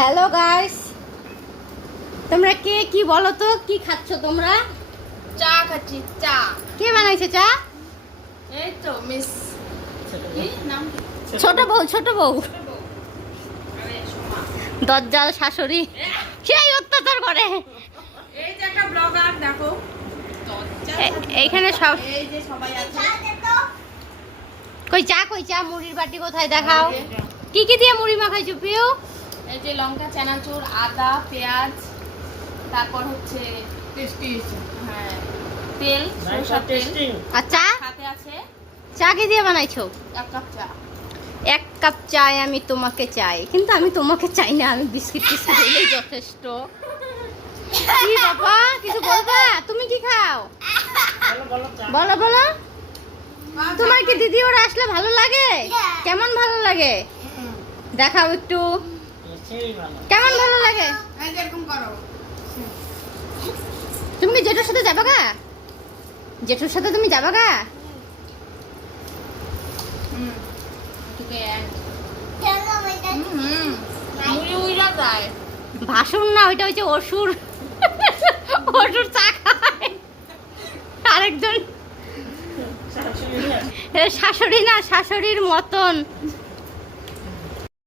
Hello guys, তোমরা কে কি বলো তো, কি খাচ্ছ তোমরা? চা খাচ্ছি। চা কে বানাইছে চা? এই তো মিস কি নাম? ছোট বউ, ছোট বউ। আরে সোমা, দজ্জাল শাশুড়ি সেই অত্যাচার করে। এই যে একটা ব্লগার দেখো, এইখানে সব এই যে সবাই আছে। কই চা, কই চা, মুড়ির বাটি কোথায় দেখাও? কি কি দিয়ে মুড়ি মাখাইছো প্রিয়? এই যে লঙ্কা, চানাচুর, আদা, পেঁয়াজ, তারপর হচ্ছে টেস্টি, হ্যাঁ তেল, সরষের তেল, আর চা? সাথে আছে চা কি দিয়ে বানাইছো? 1 কাপ চা। 1 কাপ চাই আমি তোমাকে চাই, কিন্তু আমি তোমাকে চাই না, আমি বিস্কিট টিস্কিট হলেই যথেষ্ট। কি বাবা, কিছু বলবা? তুমি কি খাও? বলো বলো। তোমার কি দিদি ওরা আসলে ভালো লাগে? কেমন ভালো লাগে দেখাও একটু, কেমন ভালো লাগে? এই যে এরকম করো। তুমি কি জেঠুর সাথে যাবা গা? জেঠুর সাথে তুমি যাবা গা? তোকে মুড়ি উইরা যায়। ভাসুর না, ওইটা হচ্ছে অসুর। অসুর চা খায়। আরেকজন শাশুড়ি না, শাশুড়ির মতন